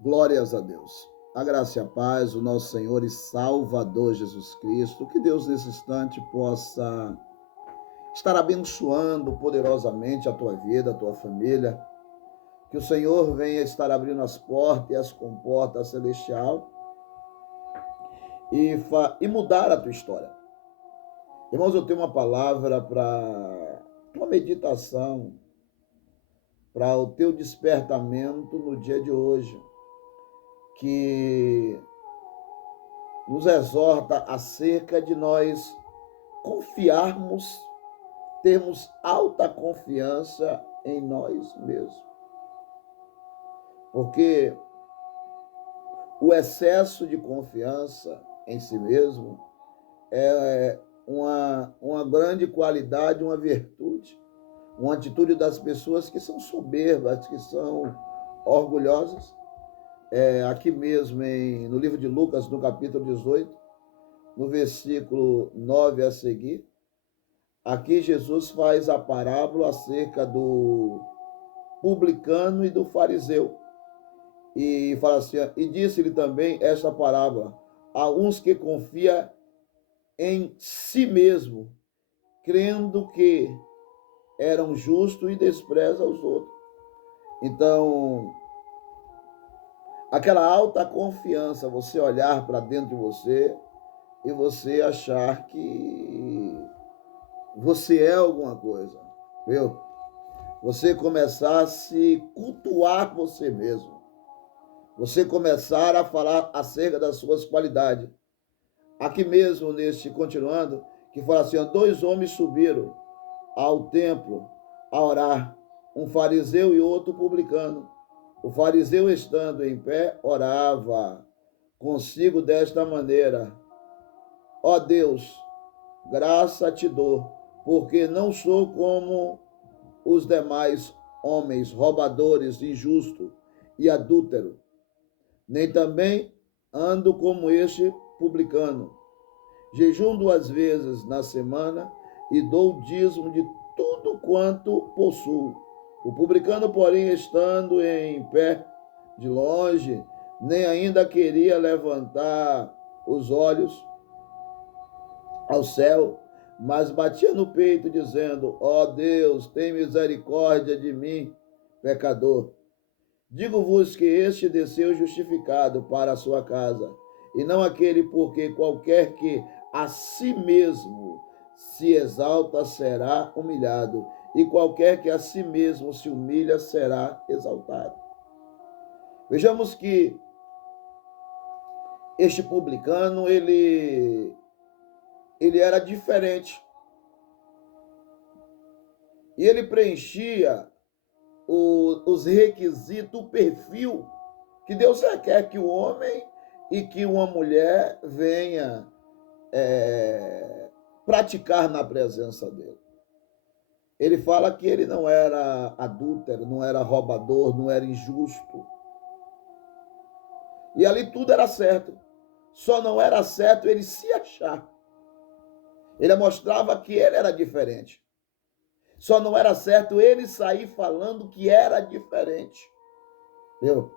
Glórias a Deus. A graça e a paz, o nosso Senhor e Salvador Jesus Cristo, que Deus nesse instante possa estar abençoando poderosamente a tua vida, a tua família, que o Senhor venha estar abrindo as portas e as comportas celestial e mudar a tua história. Irmãos, eu tenho uma palavra para tua meditação, para o teu despertamento no dia de hoje, que nos exorta acerca de nós confiarmos, termos alta confiança em nós mesmos. Porque o excesso de confiança em si mesmo é uma grande qualidade, uma virtude, uma atitude das pessoas que são soberbas, que são orgulhosas. Aqui mesmo no livro de Lucas, no capítulo 18, no versículo 9 a seguir, aqui Jesus faz a parábola acerca do publicano e do fariseu. E fala assim, e disse-lhe também esta parábola: a uns que confia em si mesmo, crendo que eram justos e despreza os outros. Então, aquela alta confiança, você olhar para dentro de você e você achar que você é alguma coisa, viu? Você começar a se cultuar você mesmo. Você começar a falar acerca das suas qualidades. Aqui mesmo, continuando, que fala assim: dois homens subiram ao templo a orar, um fariseu e outro publicano. O fariseu, estando em pé, orava consigo desta maneira: ó Deus, graça te dou, porque não sou como os demais homens, roubadores, injustos e adúlteros, nem também ando como este publicano. Jejum 2 vezes na semana e dou o dízimo de tudo quanto possuo. O publicano, porém, estando em pé de longe, nem ainda queria levantar os olhos ao céu, mas batia no peito, dizendo: ó Deus, tem misericórdia de mim, pecador. Digo-vos que este desceu justificado para a sua casa, e não aquele, porque qualquer que a si mesmo se exalta será humilhado, e qualquer que a si mesmo se humilha será exaltado. Vejamos que este publicano, ele era diferente. E ele preenchia os requisitos, o perfil que Deus requer que o homem e que uma mulher venha praticar na presença dele. Ele fala que ele não era adúltero, não era roubador, não era injusto. E ali tudo era certo. Só não era certo ele se achar. Ele mostrava que ele era diferente. Só não era certo ele sair falando que era diferente. Viu?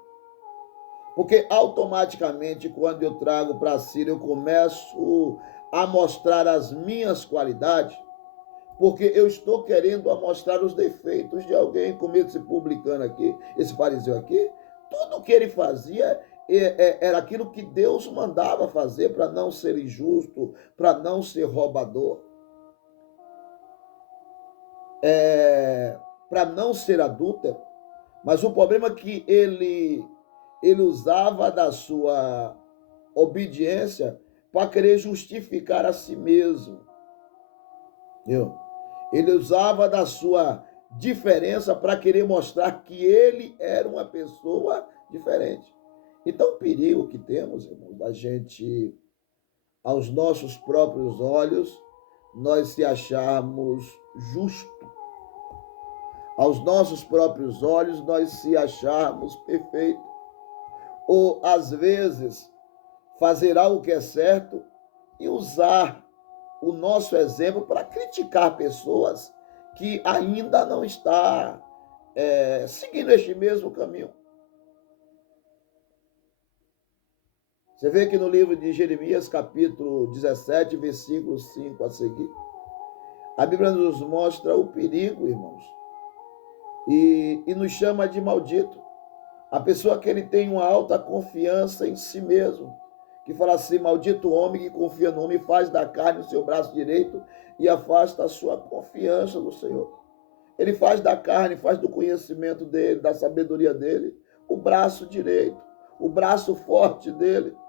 Porque automaticamente, quando eu trago para si, eu começo a mostrar as minhas qualidades, porque eu estou querendo mostrar os defeitos de alguém, como esse publicano aqui, esse fariseu aqui. Tudo o que ele fazia era aquilo que Deus mandava fazer para não ser injusto, para não ser roubador, para não ser adúltero. Mas o problema é que ele usava da sua obediência para querer justificar a si mesmo. Viu? Ele usava da sua diferença para querer mostrar que ele era uma pessoa diferente. Então, o perigo que temos, irmãos, da gente, aos nossos próprios olhos, nós se acharmos justo. Aos nossos próprios olhos, nós se acharmos perfeito. Ou, às vezes, fazer algo que é certo e usar o nosso exemplo para criticar pessoas que ainda não estão seguindo este mesmo caminho. Você vê que no livro de Jeremias, capítulo 17, versículo 5 a seguir, a Bíblia nos mostra o perigo, irmãos, e nos chama de maldito. A pessoa que ele tem uma alta confiança em si mesmo, que fala assim: maldito homem que confia no homem, faz da carne o seu braço direito e afasta a sua confiança no Senhor. Ele faz da carne, faz do conhecimento dele, da sabedoria dele, o braço direito, o braço forte dele.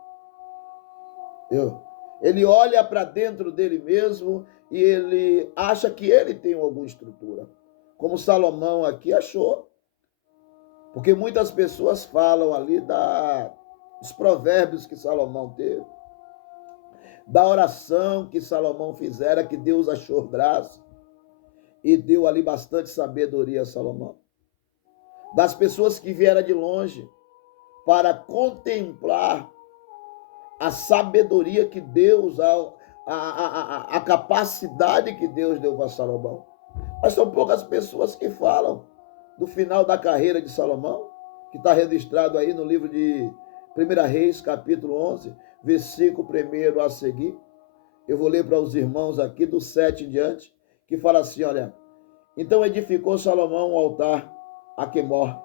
Ele olha para dentro dele mesmo e ele acha que ele tem alguma estrutura, como Salomão aqui achou. Porque muitas pessoas falam ali dos provérbios que Salomão teve, da oração que Salomão fizera, que Deus achou graça e deu ali bastante sabedoria a Salomão. Das pessoas que vieram de longe para contemplar a sabedoria que Deus, a capacidade que Deus deu para Salomão. Mas são poucas pessoas que falam do final da carreira de Salomão, que está registrado aí no livro de 1 Reis, capítulo 11, versículo 1 a seguir. Eu vou ler para os irmãos aqui do 7 em diante, que fala assim, olha: então edificou Salomão um altar a Quemor,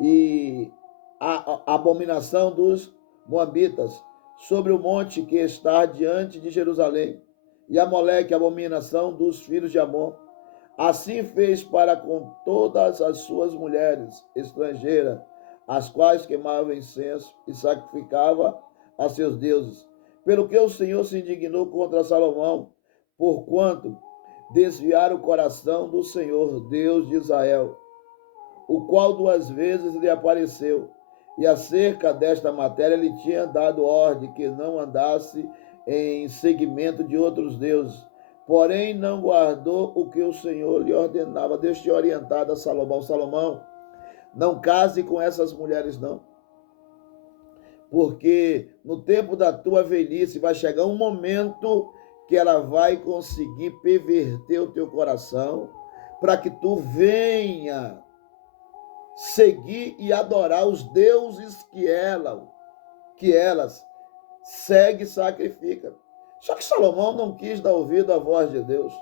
e a abominação dos moabitas, sobre o monte que está diante de Jerusalém, e a Moleque, a abominação dos filhos de Amon. Assim fez para com todas as suas mulheres estrangeiras, as quais queimavam incenso e sacrificava a seus deuses. Pelo que o Senhor se indignou contra Salomão, porquanto desviaram o coração do Senhor, Deus de Israel, o qual 2 vezes lhe apareceu, e acerca desta matéria ele tinha dado ordem que não andasse em seguimento de outros deuses, porém não guardou o que o Senhor lhe ordenava. Deixa eu orientar a Salomão: Salomão, não case com essas mulheres não, porque no tempo da tua velhice vai chegar um momento que ela vai conseguir perverter o teu coração, para que tu venha seguir e adorar os deuses que elas seguem e sacrificam. Só que Salomão não quis dar ouvido à voz de Deus.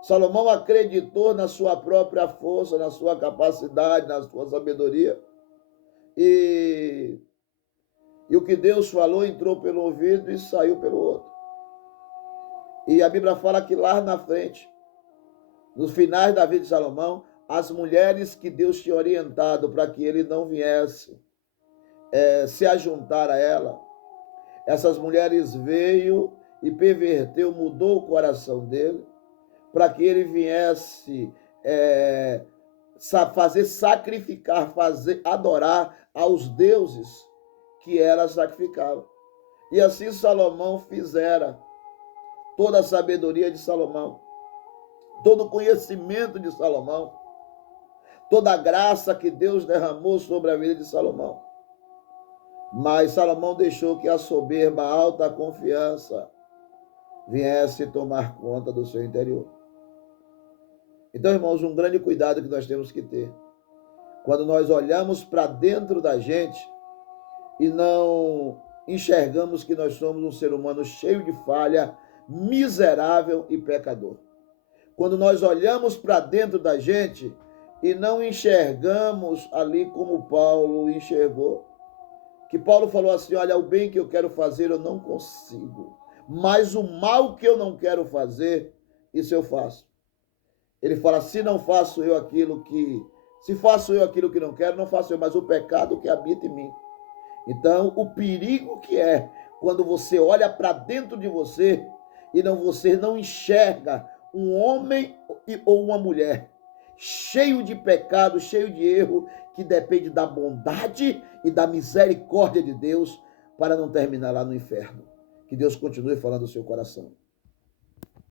Salomão acreditou na sua própria força, na sua capacidade, na sua sabedoria. E o que Deus falou entrou pelo ouvido e saiu pelo outro. E a Bíblia fala que lá na frente, nos finais da vida de Salomão, as mulheres que Deus tinha orientado para que ele não viesse se ajuntar a ela, essas mulheres veio e perverteu, mudou o coração dele, para que ele viesse fazer sacrificar, fazer adorar aos deuses que elas sacrificavam. E assim Salomão fizera. Toda a sabedoria de Salomão, todo o conhecimento de Salomão, toda a graça que Deus derramou sobre a vida de Salomão. Mas Salomão deixou que a soberba, a alta confiança viesse tomar conta do seu interior. Então, irmãos, um grande cuidado que nós temos que ter. Quando nós olhamos para dentro da gente e não enxergamos que nós somos um ser humano cheio de falha, miserável e pecador. Quando nós olhamos para dentro da gente e não enxergamos ali como Paulo enxergou, que Paulo falou assim: olha, o bem que eu quero fazer eu não consigo, mas o mal que eu não quero fazer, isso eu faço. Ele fala: se faço eu aquilo que não quero, não faço eu, mas o pecado que habita em mim. Então, o perigo que é quando você olha para dentro de você e você não enxerga um homem ou uma mulher cheio de pecado, cheio de erro, que depende da bondade e da misericórdia de Deus para não terminar lá no inferno. Que Deus continue falando no seu coração.